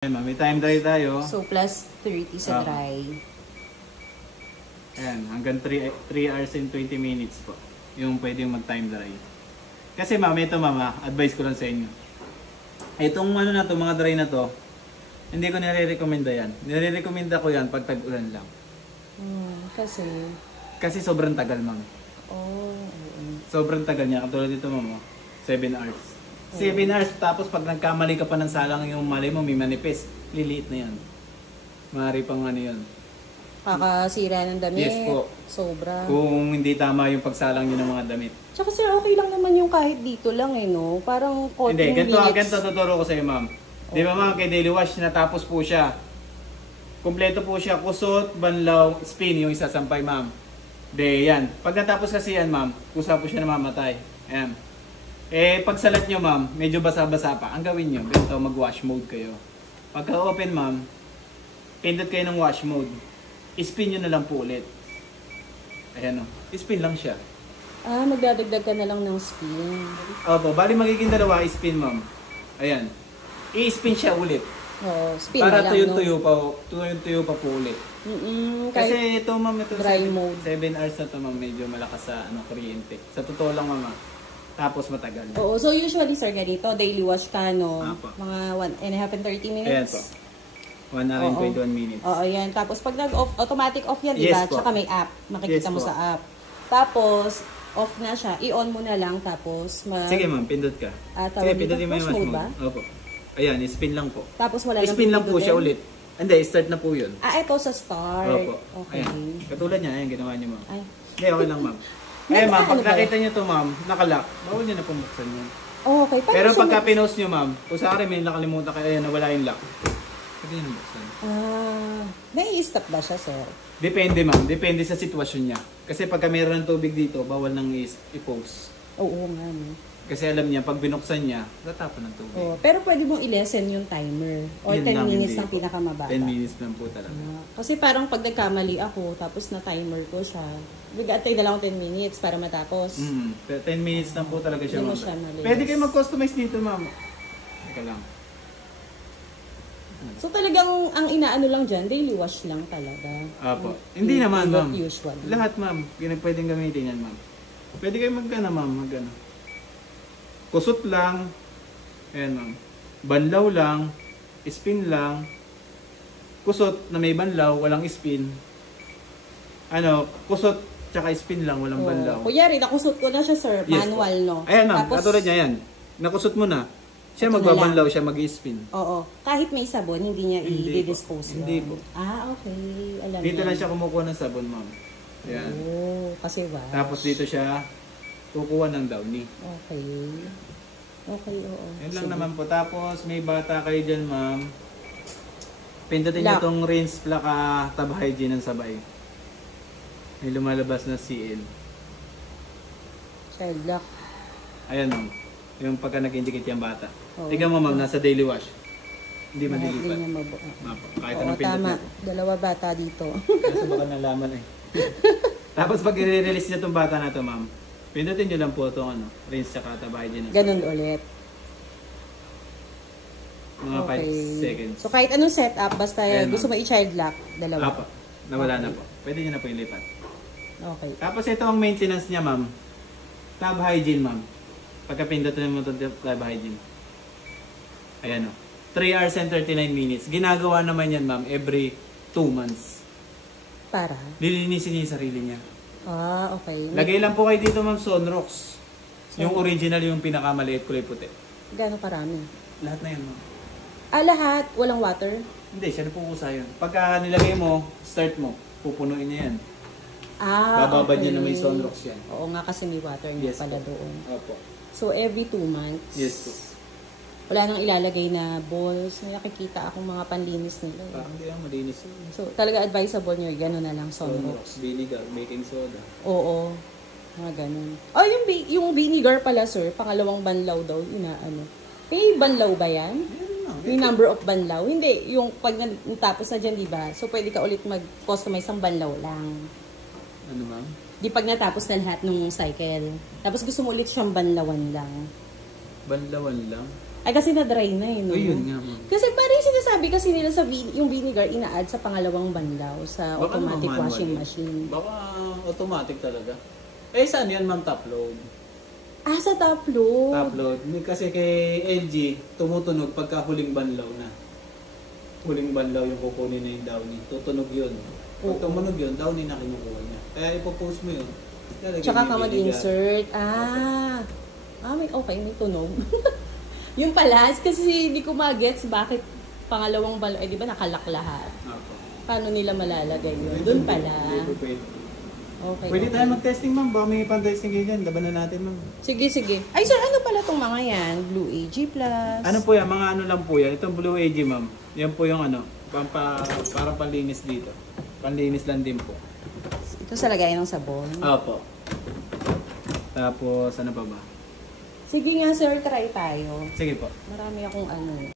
Ayan, may time dry tayo. So, plus 30 sa dry. Ayan, hanggang 3 hours and 20 minutes po. Yung pwede mag-time dry. Kasi ma'am, ito mama, advice ko lang sa inyo. Itong ano na to, mga dry na to, hindi ko nire-recommenda yan. Nire-recommenda ko yan pag tag-ulan lang. Kasi sobrang tagal ma'am. Sobrang tagal niya. Katulad dito ma'am, 7 hours. 7 hours, tapos pag nagkamali ka pa ng salang yung mali mo, may manipis, liliit na yan. Maaari pang ano yun. Kakasira ng damit. Yes po. Sobra. Kung hindi tama yung pagsalang nyo ng mga damit. Tsaka sir, okay lang naman yung kahit dito lang eh, no? Parang konting Hindi, ganito tuturo ko sa'yo ma'am. Di ba ma'am, kay Daily Wash, natapos po siya. Kompleto po siya, kusot, banlaw, spin, yung isasampay ma'am. Yan. Pag natapos kasi yan ma'am, kusa po siya namamatay. Ayan. Pag salat nyo ma'am, medyo basa-basa pa. Ang gawin nyo, ganito, mag-wash mode kayo. Pagka open ma'am, pindot kayo ng wash mode. Spin nyo na lang po ulit. Ayan o, spin lang siya. Magdadagdag ka na lang ng spin. Opo, bali magiging dalawa, spin ma'am. Ayan. I-spin siya ulit. Oo, spin para na lang. tuyo pa po ulit. Kasi ito ma'am, ito dry mode. 7 hours na ito ma'am, medyo malakas sa kuryente. Sa totoo lang mama. Tapos matagal. Oo, so usually sir, ganito, daily wash ka, no? Apo. Mga 1.5 and 30 minutes. Ayan po. 1 hour and 21 minutes. Oo, yan. Tapos pag nag-off, automatic off yan, diba? Yes po. Tsaka may app. Makikita Yes mo po. sa app. Tapos, off na siya. I-on mo na lang. Tapos, Sige ma'am, pindot ka. Sige, pindutin mo yung wash mode. ba? Opo. Ayan, spin lang po. Tapos wala nang spin lang po siya ulit. Hindi, start na po yun. Ito sa start. Opo. Okay. Ayan. Katulad niya, ayan, ginawa niyo ma'am. Ay. Hindi, okay lang ma'am. Ayan ma'am, pag nakita niyo to ma'am, nakalock, bawal niyo na pumuksan yun. Okay. Pero pagka pinost niyo ma'am, kung sa akin may nakalimutan kayo, ayan, nawala yung lock. Pwede niyo buksan. Nai-stop ba siya, sir? Depende ma'am, depende sa sitwasyon niya. Kasi pagka mayroon ng tubig dito, bawal nang i-post. Oo nga, no? Kasi alam niya, pag binuksan niya, tatapon ng tubig. Pero pwede mong i-lessen yung timer. O Yun 10 lang, minutes hindi lang po. pinakamababa. 10 minutes lang po talaga. Kasi parang pag nagkamali ako, tapos na timer ko siya, bigantay na lang ako 10 minutes para matapos. 10 minutes lang po talaga siya Hindi mo ma'am. siya malinis. Pwede kayo mag-customize dito ma'am. Teka lang. So talagang ang inaano lang dyan, daily wash lang talaga. Apo. Hindi naman ma'am. Usually. Lahat ma'am, pwedeng gamitin yan ma'am. Pwede kayo mag-ano ma'am, mag-ano. Kusot lang. Ayan ma'am. Banlaw lang. Spin lang. Kusot na may banlaw, walang spin. Kusot tsaka spin lang, walang banlaw. Kunyari, nakusot ko na siya, sir. Yes, Manual, no? Ayan ma'am, Tapos, katulad niya yan. Nakusot mo na. Siya Ito na magbabanlaw, siya mag-spin. Oo. Kahit may sabon, hindi niya Hindi i-dispose yun. Hindi po. Okay. Alam Dito yan. lang siya kumukuha ng sabon ma'am. Ayan. Kasi wash. Tapos dito siya kukuha ng downy. Okay. Okay, oo. Yan lang naman po. Tapos may bata kayo dyan ma'am. Pindutin nyo itong rinse plaka tab hygiene ng sabay. May lumalabas na CL. Child lock. Ayan ma'am. Yung pagka nag-indicate yung bata. Oo. Tignan mo ma'am, nasa daily wash. Hindi Hindi malilipat. niya mabuo. Mapo. Kahit Oo, anong pindot tama. natin. Dalawa bata dito. Kasi baka nalaman eh. Tapos pag i-release niya itong bata na to ma'am, pindutin nyo lang po itong rinse tsaka tab hygiene ng sabay. Ganun ulit. Mga 5 seconds. So kahit anong setup, basta Ayan, gusto mo ma'am. i-child lock, dalawa. Apo. Nawala na po. Pwede nyo na po ilipat. Okay. Tapos ito ang maintenance niya ma'am. Tab hygiene ma'am. Pagka pindutin mo itong tab hygiene. Ayan o. 3 hours and 39 minutes. Ginagawa naman yan ma'am every 2 months. Para? Lilinisin niya yung sarili niya. Okay. Lagay lang po kayo dito ma'am Sonrox. Yung original, yung pinakamaliit kulay puti. Gano'ng karami? Lahat na yan ma'am. Lahat? Walang water? Hindi, siya na pupusa yun. Pagka nilagay mo, start mo, pupunuin niya yan. Bababad okay. niya na may Sonrox yan. Oo nga kasi may water nga Yes pala po. doon. Opo. So every 2 months? Yes po. Wala nang ilalagay na balls. May nakikita akong mga panlinis nila. Parang di ang malinis yun. So talaga advisable nyo, gano'n na lang, Sonrox. Vinegar, baking soda. Oo. Mga ganun. Yung vinegar pala, sir, pangalawang banlaw daw, inaano. May banlaw ba yan? May number of banlaw? Hindi, yung pag natapos na dyan, diba? So, pwede ka ulit mag-customize ang banlaw lang. Ano ma'am? Di pag natapos na lahat ng cycle. Tapos gusto mo ulit siyang banlawan lang. Banlawan lang? Ay, kasi na-dry na eh, no? Ayun nga, ma'am. Kasi parang sinasabi kasi nila sa yung vinegar, ina-add sa pangalawang banlaw sa Baka automatic naman washing manual. machine. Baka automatic talaga. Eh, saan yan, ma'am, top load? Ah, sa top load. Top load. Kasi kay LG, tumutunog pagka huling banlaw na. Huling banlaw yung kukunin na yung downy. Tutunog yun. Pag Oo. tumunog yun, downy na kinukuha niya. Kaya ipopost mo yun. Tsaka ka mag-insert. May okay, may tunog. Yung pala, kasi hindi ko magets bakit pangalawang banlaw, di ba nakalak lahat? Opo. Paano nila malalagay yun? Doon pala. Hindi po pwede. Okay. Pwede okay. tayo mag-testing, ma'am. Baka may pan-testing kayo dyan. Labanan natin, ma'am. Sige, sige. Ay, sir, ano pala tong mga yan? Blue AG Plus. Ano po yan? Mga ano lang po yan. Itong Blue AG, ma'am. Yan po yung ano. Para panlinis dito. Panlinis lang din po. Ito sa lagayan ng sabon. Opo. Tapos, ano pa ba? Sige nga, sir, try tayo. Sige po. Marami akong ano.